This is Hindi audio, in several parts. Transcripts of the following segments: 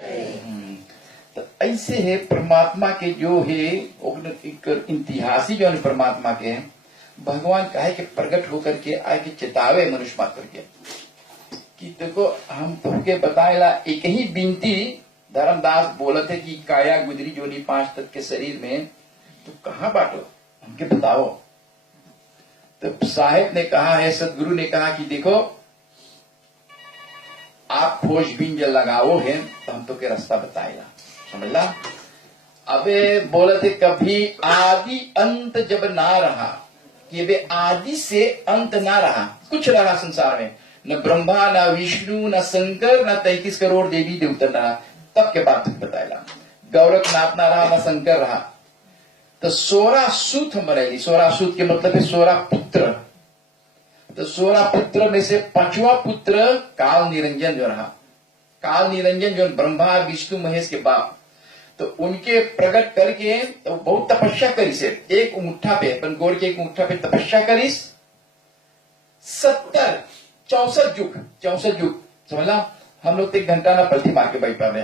तो ऐसे है परमात्मा के जो है इतिहासी जो है परमात्मा के भगवान कहे के प्रकट होकर के आए के चेतावे मनुष्य मात्र के कि देखो हम तुमके बताएला एक ही बिनती धर्मदास बोलते कि काया गुजरी जोनी 5 तत्व के शरीर में तो कहाँ बांटो हमके बताओ। तो साहेब ने कहा है, सदगुरु ने कहा कि देखो आप खोजबीन जो लगाओ है तो हम तो के रास्ता बताएगा, समझला। अबे बोले थे कभी आदि अंत जब ना रहा कि बे आदि से अंत ना रहा, कुछ रहा संसार में, न ब्रह्मा न विष्णु न शंकर न 33 करोड़ देवी देवता न रहा, तब के बाद बताएगा। गौरखनाथ ना रहा न शंकर रहा, तो 16 सूत हम बनेली। 16 सूत के मतलब है 16 पुत्र। तो 16 पुत्र में से 5वां पुत्र काल निरंजन जो रहा। काल निरंजन जो ब्रह्मा विष्णु महेश के बाप, तो उनके प्रकट करके तो बहुत तपस्या करी से एक अंगूठा पे अपन गोर के एक अंगूठा पे तपस्या करी 64 युग समझला। हम लोग तो 1 घंटा ना प्रति मार के बैठ पावे,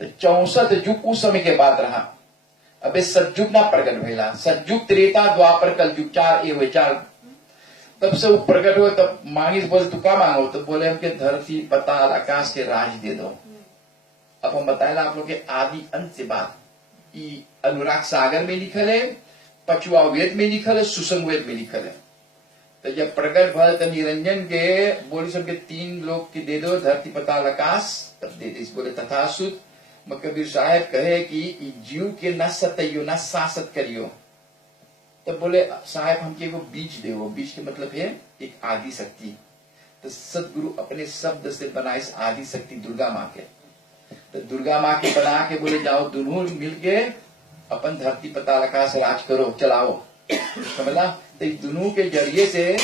तो 64 युग उस समय के बाद रहा। अबे सतयुग ना प्रकट भेला, सतयुग त्रेता द्वापर कलयुग 4 तब से वो प्रकट हुए। तब मांगी बोले तू क्या मांगो, तो बोले हमके धरती पताल आकाश के राज दे दो। अब हम बताएला आप लोग के आदि अंत से बात अनुराग सागर में लिखल है, 5वां वेद में लिखल है, सुसंग वेद में लिखल है। तो जब प्रकट भल तो निरंजन के बोली सबके 3 लोग के दे दो, धरती पताल आकाश, तब दे दे। बोले तथास्तु। कबीर साहब कहे कि जीव के न सतइयो न शासत करियो। तब बोले साहब हमके वो बीज दे, बीज के मतलब है एक आदि शक्ति। तो सदगुरु अपने शब्द से बनाए आदि शक्ति दुर्गा माँ के, तो दुर्गा माँ के बना के बोले जाओ दोनों मिलके अपन धरती पताल आकाश राज करो, चलाओ, समझला। तो दोनों के जरिए से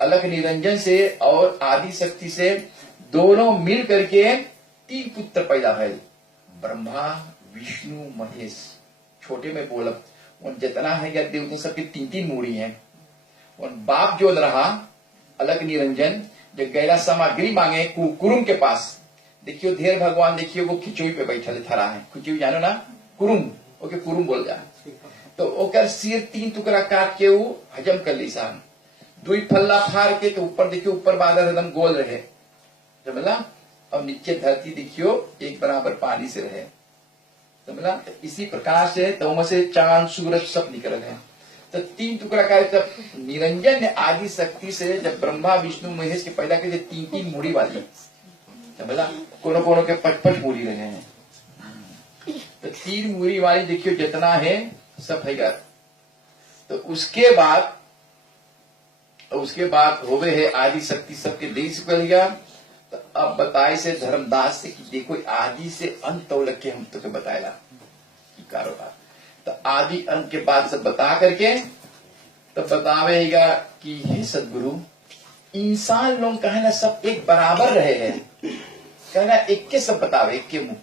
अलग निरंजन से और आदि शक्ति से दोनों मिल करके 3 पुत्र पैदा भय, ब्रह्मा विष्णु महेश। छोटे में बोलब उन जितना है या देवता सबके 3-3 मूड़ी हैं। उन बाप जो रहा अलग निरंजन, जो गैला सामग्री मांगे कुरुम के पास, देखियो धेर भगवान देखियो वो खिचोई पे बैठल थरा है, खिचोई जानो ना, कुरुम, ओके कुरुम बोल जा। तो ओकर सिर 3 टुकड़ा काट के वो हजम कर ली सान, 2 फल्ला फाड़ के, तो ऊपर देखियो ऊपर बादल एकदम गोल रहे, समझला। और नीचे धरती देखियो एक बराबर पानी से रहे, समझला। इसी प्रकार से तो से चांद सूरज सब निकल गए। तो 3 टुकड़ा का तब निरंजन ने आदि शक्ति से जब ब्रह्मा विष्णु महेश के पैदा किए 3-3 मूड़ी वाली, समझला। कोनो के 5-5 मूड़ी रहे हैं, तो 3 मूड़ी वाली देखियो जितना है सब है। तो उसके बाद होवे है आदि शक्ति सबके देश कर लिया। तो अब बताए से धर्मदास से कि देखो आदि से अंत तक के हम तो बताएला कारोबार। तो आदि अंत के बाद सब बता करके तो बतावेगा कि हे सदगुरु इंसान लोग कहना सब एक बराबर रहे हैं, कहना एक के सब बतावे एक के मुंह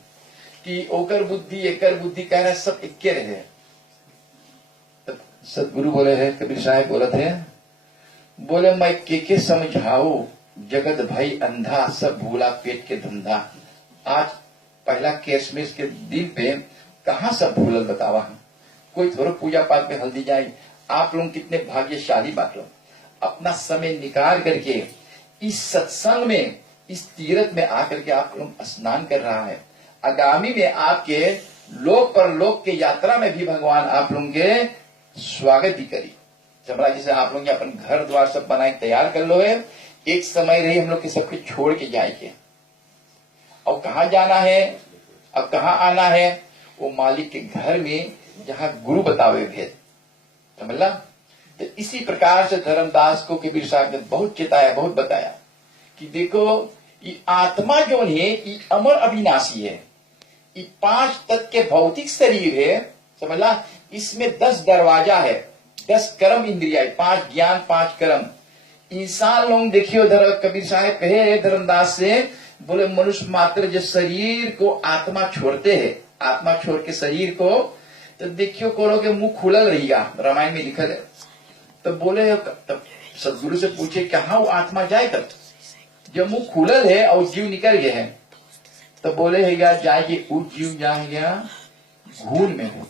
कि ओकर बुद्धि एकर बुद्धि कहना सब एक के रहे। तो सदगुरु बोले है, कबीर साहब बोले थे, बोले मैं के समझाओ जगत भाई अंधा, सब भूला पेट के धंधा। आज पहला क्रिसमस के दिन पे कहाँ सब भूलल बतावा, कोई थोड़ा पूजा पाठ में हल्दी जाए। आप लोग कितने भाग्यशाली बात लो, अपना समय निकाल करके इस सत्संग में इस तीर्थ में आकर के आप लोग स्नान कर रहा है। आगामी में आपके लोक पर लोक के यात्रा में भी भगवान आप लोगों के स्वागत ही करी, जबरा जैसे आप लोग अपन घर द्वार सब बनाए तैयार कर लो है। एक समय रही हम लोग के सबके छोड़ के जाएंगे, और कहाँ जाना है अब कहाँ आना है, वो मालिक के घर में जहाँ गुरु बतावे भेद, समझला। तो इसी प्रकार से धर्मदास को कबीर साहब ने बहुत चेताया, बहुत बताया कि देखो ये आत्मा जो है ये अमर अविनाशी है, ये 5 तत्व के भौतिक शरीर है, समझला। इसमें 10 दरवाजा है, 10 कर्म इंद्रिया, 5 ज्ञान 5 कर्म। इंसान लोग देखियो कबीर साहब कहे धर्मदास से, बोले मनुष्य मात्र जो शरीर को आत्मा छोड़ते हैं, आत्मा छोड़ के शरीर को, तो देखियो कोनो के मुंह खुलल रहेगा, रामायण में लिखल है। तो बोले तब सदगुरु से पूछे कहाँ वो आत्मा जाए, तब जब मुंह खुलल है और जीव निकल गए हैं, तो बोले है गया जाएगी उठ जीव जाए गया घून में हो,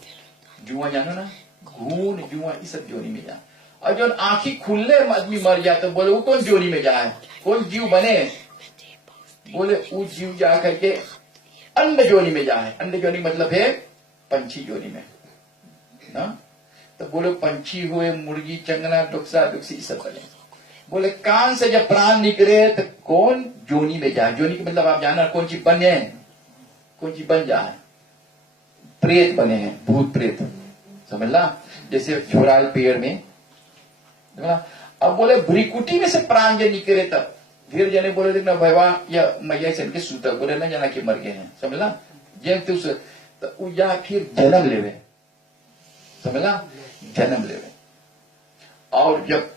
जुआ जानो ना, घून जुआ इस सब जोनी में जा। और जो आंखी खुलने आदमी मर जाए तो बोले वो कौन जोनी में जाए, कौन जीव बने, बोले वो जीव जा करके अंड जोनी में जाए। अंड जोनी मतलब है पंछी जोनी में ना। तो बोले पंछी हुए, मुर्गी, चंगना, डुक्सा, डुक्सी सब बने। बोले कान से जब प्राण निकले तो कौन जोनी में जाए। जोनी का मतलब आप जाना कौन चीज बने, कौन चीज बन जाए, प्रेत बने हैं, भूत प्रेत, समझला। जैसे झोराल पेड़ में, अब बोले भ्रिकुटी में से प्राण जब निकले तब फिर जने बोले देखना भैया या मैया से इनके सूता, बोले ना जाना कि मर गए हैं, समझला। जेम तो या फिर जन्म लेवे, समझला, जन्म लेवे। और जब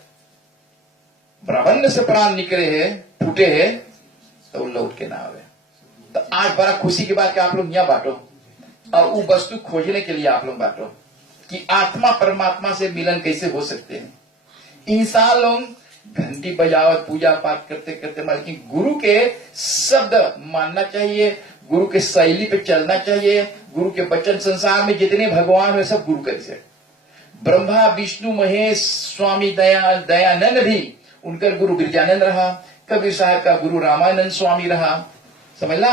ब्रह्मांड से प्राण निकले हैं, फूटे हैं, तो लौट के ना आवे। तो आज बड़ा खुशी की बात कि आप लोग यहाँ बांटो और वो वस्तु खोजने के लिए आप लोग बांटो कि आत्मा परमात्मा से मिलन कैसे हो सकते हैं। इंसान लोग घंटी बजावत पूजा पाठ करते करते, लेकिन गुरु के शब्द मानना चाहिए, गुरु के शैली पे चलना चाहिए। गुरु के वचन, संसार में जितने भगवान है सब गुरु कैसे, ब्रह्मा विष्णु महेश स्वामी दयानंद भी उनका गुरु गिरजानंद रहा, कबीर साहब का गुरु रामानंद स्वामी रहा, समझला।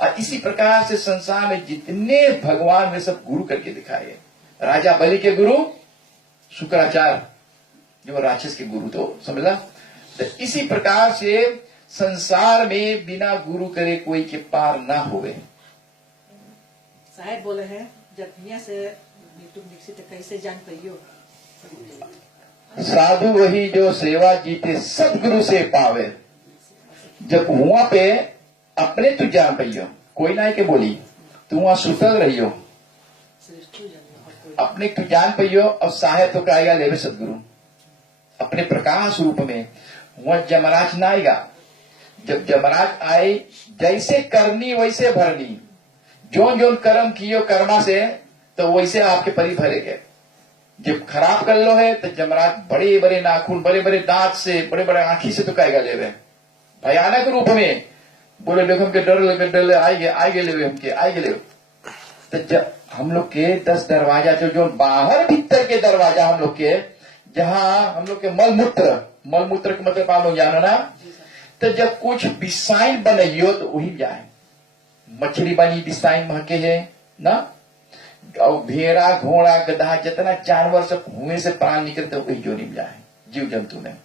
और इसी प्रकार से संसार में जितने भगवान वे सब गुरु करके दिखाए। राजा बलि के गुरु शुक्राचार्य, जो राक्षस के गुरु, तो समझला। तो इसी प्रकार से संसार में बिना गुरु करे कोई के पार ना होवे। साहेब बोले हैं जब यहाँ से तुम दीक्षित कैसे जान पाइयो, साधु वही जो सेवा जीते सदगुरु से पावे। जब वहां पे अपने तू जान पाइयो, कोई ना के बोली तू वहां सुतल रहियो, अपने तू जान पाइयो। और साहेब तो कहेगा लेवे सदगुरु अपने प्रकाश रूप में। वहां जमराज ना आएगा। जब जमराज आए, जैसे करनी वैसे भरनी, जो जो कर्म कियो कर्मा से, तो वैसे आपके परी भरेगे। जब खराब कर लो है तो जमराज बड़े बड़े नाखून, बड़े बड़े दांत से, बड़े बड़े आंखी से तो कहेगा लेवे, भयानक रूप में। बोले देखो हमके डर लगे, डर आएगे लेवे, हमके आएगे लेवे। तो जब हम लोग के 10 दरवाजा, जो बाहर भीतर के दरवाजा हम लोग के, जहां हम लोग के मलमूत्र के मतलब आप लोग जानो ना। तो जब कुछ बिसाइन बनाइयो तो वही जाए, मछली बनी बिसाइन महके है ना। और भेड़ा घोड़ा गधा जितना जानवर सब हुए से प्राण निकलते वही जोनी में जाए, जीव जंतु में।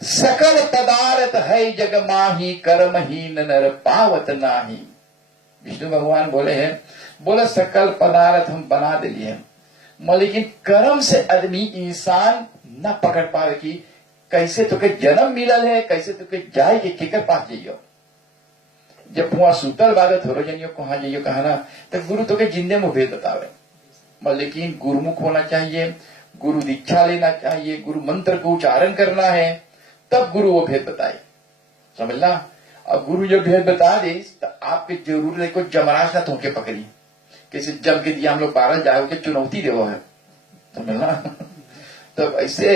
सकल पदार्थ है जग माही, कर्म ही नर पावत नाही। विष्णु भगवान बोले हैं, बोले सकल पदार्थ हम बना दिए, लेकिन कर्म से आदमी इंसान न पकड़ पावे कि कैसे तो के जन्म मिलल है, कैसे तो के जाए कि केकर पास जाइयो। जब वहां सुतल बात थोड़ो जनियो कहा जाइयो, कहा ना, तो गुरु तो के जिंदे में भेद बतावे। लेकिन गुरुमुख होना चाहिए, गुरु दीक्षा लेना चाहिए, गुरु मंत्र को उच्चारण करना है, तब गुरु वो भेद बताए, समझना। और गुरु जब भेद बता दे तो आपके जरूर को जमराज ना तोके पकड़ी, कैसे जम के दिया हम लोग 12 जाओ के चुनौती देवो है, समझना। तो ऐसे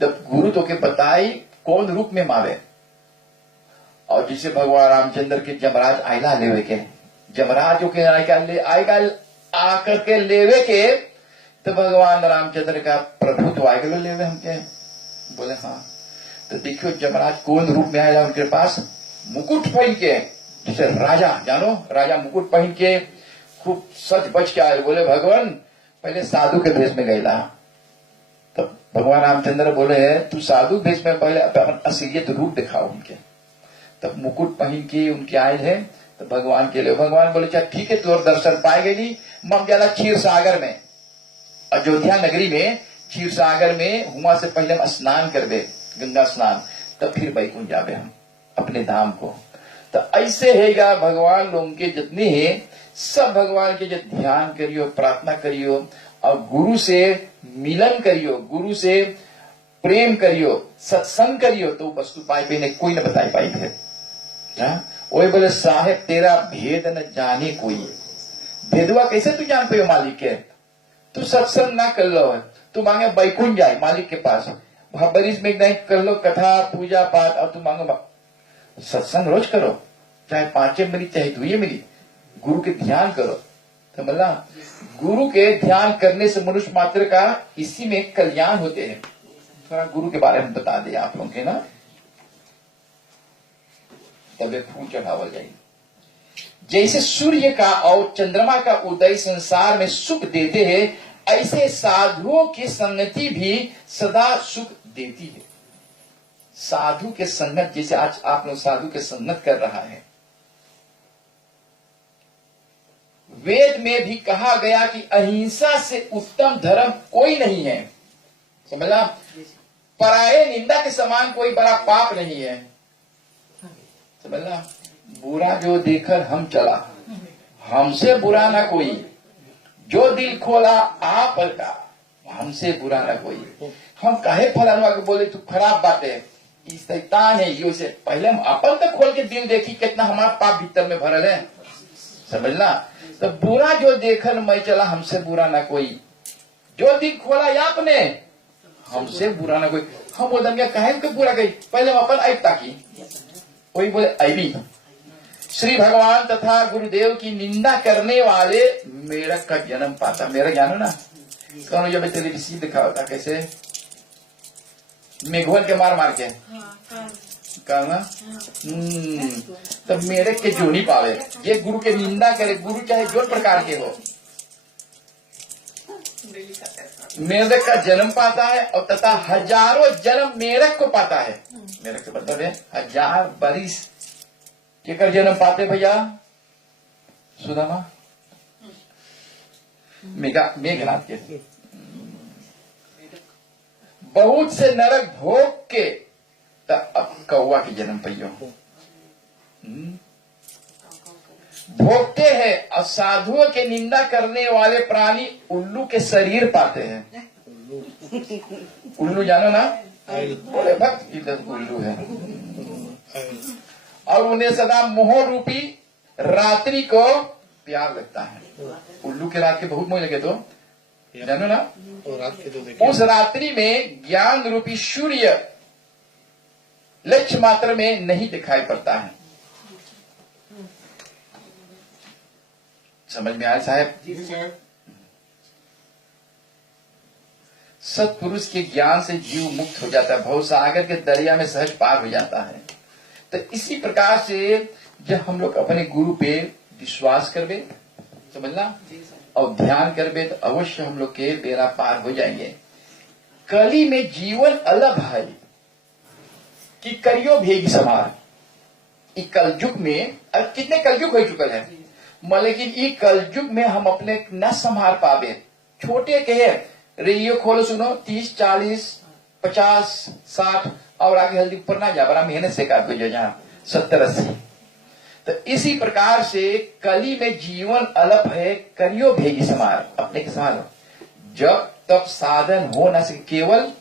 जब गुरु तो के बताई कौन रूप में मारे। और जिसे भगवान रामचंद्र के जमराज आयला लेवे के, जमराज के आएगा आकर के लेवे के, तो भगवान रामचंद्र का प्रभुत्व आएगा लेवे हमके। बोले हाँ। तो देखियो जमराज कौन रूप में आएगा उनके पास, मुकुट पहन के, जैसे राजा, जानो राजा मुकुट पहन के खूब सच बच के आए। बोले भगवान पहले साधु के भेष में गईला। तो भगवान रामचंद्र बोले तू साधु भेष में पहले अपन असलियत रूप दिखाओ उनके। तब मुकुट पहन के उनके आए है, तो भगवान के लिए भगवान बोले चल ठीक है, तोर दर्शन पाए गई। मम जाला क्षीर सागर में, अयोध्या नगरी में क्षीर सागर में हुआ से पहले हम स्नान कर दे, गंगा स्नान, तब फिर बैकुंठ जावे हम अपने धाम को। तो ऐसे हैगा भगवान लोगों के जितने हैं सब भगवान के जो ध्यान करियो, प्रार्थना करियो और गुरु से मिलन करियो, गुरु से प्रेम करियो, सत्संग करियो, तो वस्तु पाई पे कोई न बताई पाई है। वही बोले साहेब तेरा भेद न जाने कोई। भेदुआ कैसे तू जान पे मालिक के? तू सत्संग ना कर लो, तू मांगे बैकुंठ जाए मालिक के पास, वहां बरिश में एक कर लो कथा पूजा पाठ, और तू मांगो सत्संग रोज करो, चाहे 5 मिनट चाहे 2 मिनट गुरु के ध्यान करो। तो मतलब गुरु के ध्यान करने से मनुष्य मात्र का इसी में कल्याण होते हैं। थोड़ा गुरु के बारे में बता दिया आप लोगों के ना, तब फूल चढ़ावल जाएगी। जैसे सूर्य का और चंद्रमा का उदय संसार में सुख देते हैं, ऐसे साधुओं की संगति भी सदा सुख देती है। साधु के संगत, जैसे आज आप लोग साधु के संगत कर रहा है। वेद में भी कहा गया कि अहिंसा से उत्तम धर्म कोई नहीं है। समझला? पराये निंदा के समान कोई बड़ा पाप नहीं है। समझला? बुरा जो देखकर हम चला, हमसे बुरा ना कोई। जो दिल खोला आप का, हमसे बुरा ना कोई। हम काहे फलाना को बोले तू खराब बात है, ई शैतान है, यो से पहले हम अपन तक खोल के दिल देखी कितना हमारा पाप भीतर में भरल है। समझला? तो बुरा जो देखकर मैं चला, हमसे बुरा ना कोई। जो दिल खोला या आपने, हमसे बुरा ना कोई। हम बोल कहे बुरा गई, पहले हम अपन ऐसा की, कोई बोले ऐबी। श्री भगवान तथा गुरुदेव की निंदा करने वाले मेरठ का जन्म पाता। मेरा ज्ञान ना कौन जब टेलीविजन दिखाओ था कैसे मेघवन के मार मार के कहना तब मेरठ के जो नहीं पावे, ये गुरु के निंदा करे। गुरु चाहे जो प्रकार के हो, मेरठ का जन्म पाता है और तथा हजारों जन्म मेरठ को पाता है। मेरठ का मतलब है 1000 बरिस केकर जन्म पाते भैया? सुदामा मेघनाथ के। बहुत से नरक भोग के अब कौवा के जन्म पैयो भोगते हैं। और साधुओं के निंदा करने वाले प्राणी उल्लू के शरीर पाते हैं। उल्लू जानो ना, बोले भक्त की उल्लू है। और उन्हें सदा मोह रूपी रात्रि को प्यार लगता है। उल्लू के रात के बहुत मोह लगे तो जानो ना, उस रात्रि में ज्ञान रूपी सूर्य लक्ष्य मात्र में नहीं दिखाई पड़ता है। समझ में आया साहब? सत्पुरुष के ज्ञान से जीव मुक्त हो जाता है, भवसागर के दरिया में सहज पार हो जाता है। तो इसी प्रकार से जब हम लोग अपने गुरु पे विश्वास करबे, समझना, और ध्यान करबे तो अवश्य हम लोग के बेड़ा पार हो जाएंगे। कली में जीवन अलग है कि करियो भेगी समार। कलयुग में अब कितने कलयुग हो चुके हैं, लेकिन ये कलयुग में हम अपने न संभाल पावे। छोटे कहे रेडियो खोलो सुनो 30, 40, 50, 60 और आगे हल्दी ऊपर ना जा, बड़ा मेहनत से काट दो जहाँ 70, 80। तो इसी प्रकार से कली में जीवन अलप है, करियो भेगी समार। अपने के समार जब तब साधन हो न सके, केवल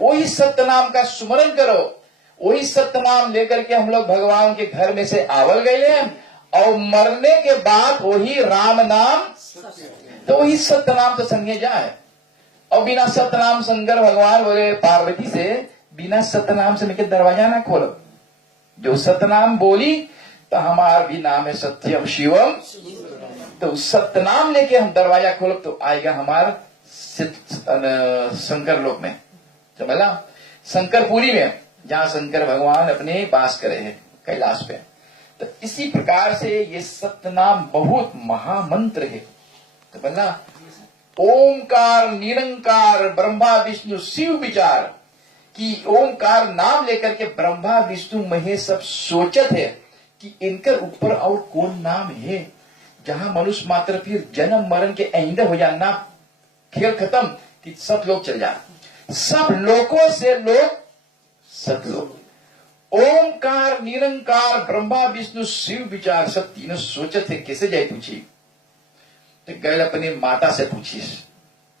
वही सत्य नाम का सुमरण करो। वही सत्य नाम लेकर के हम लोग भगवान के घर में से आवल गए हैं, और मरने के बाद वही राम नाम, तो वही सत्य नाम तो संगे जाए। और बिना सत्य नाम शंकर भगवान बोले पार्वती से, बिना सत्य नाम से मेरे दरवाजा ना खोलो। जो सत्य नाम बोली तो हमारा भी नाम है सत्यम शिवम, तो सत्य नाम लेके हम दरवाजा खोलो तो आएगा हमारा शंकर लोक में, समझला, शंकरपुरी में, जहाँ शंकर भगवान अपने वास करे हैं कैलाश पे। तो इसी प्रकार से ये सत्य नाम बहुत महामंत्र है। तो बोला ओमकार निरंकार ब्रह्मा विष्णु शिव विचार, कि ओमकार नाम लेकर के ब्रह्मा विष्णु महेश सब सोचत है कि इनकर ऊपर और कौन नाम है, जहां मनुष्य मात्र फिर जन्म मरण के आइंदा हो जाना, खेल खत्म कि सब लोग चल जा, सब लोगों से लोग सतलोक। ओमकार निरंकार ब्रह्मा विष्णु शिव विचार, सब तीनों सोचत है कैसे जाए पूछी। तो गए अपने माता से पूछी,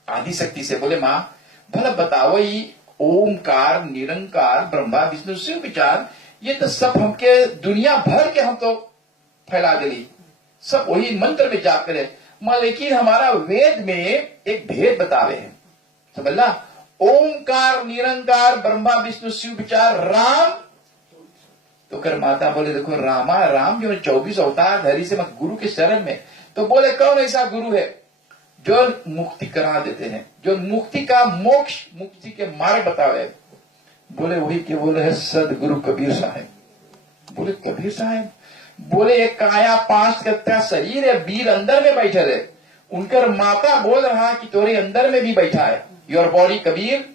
आदि शक्ति से, बोले माँ भला बताओ ये ओमकार निरंकार ब्रह्मा विष्णु शिव विचार, ये तो सब हमके दुनिया भर के हम तो फैला दिली, सब वही मंत्र में जाप करे, लेकिन हमारा वेद में एक भेद बतावे है, समझला। ओमकार निरंकार ब्रह्मा विष्णु शिव विचार राम तो कर माता बोले देखो राम जो 24 अवतार धरी से मत गुरु के शरण में। तो बोले कौन ऐसा गुरु है जो मुक्ति करा देते हैं, जो मुक्ति का मोक्ष मुक्ति के मार्ग बतावे। बोले वही के बोले है सदगुरु कबीर साहब। बोले कबीर साहब, बोले एक काया 5 कत्ता शरीर है, वीर अंदर में बैठे है। उनकर माता बोल रहा कि तोरे अंदर में भी बैठा है, योर बॉडी कबीर,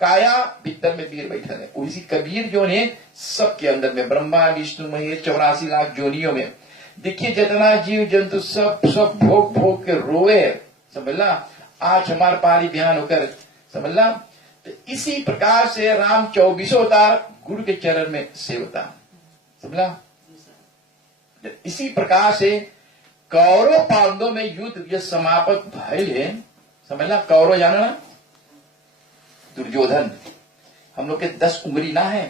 काया भीतर में वीर बैठा है। उसी कबीर जो है सबके अंदर में, ब्रह्मा विष्णु महेश 84 लाख जोनियों में। देखिए जितना जीव जंतु सब भोग भोग के रोए है, समझला। आज हमारे पारी ध्यान होकर, समझला। तो इसी प्रकार से राम 24 अवतार गुरु के चरण में सेवता, समझला। इसी प्रकार से कौरव पांडवों में युद्ध ये समाप्त भइल है, समझला। कौरव जाना ना, दुर्योधन, हम लोग के 10 उंगली ना है।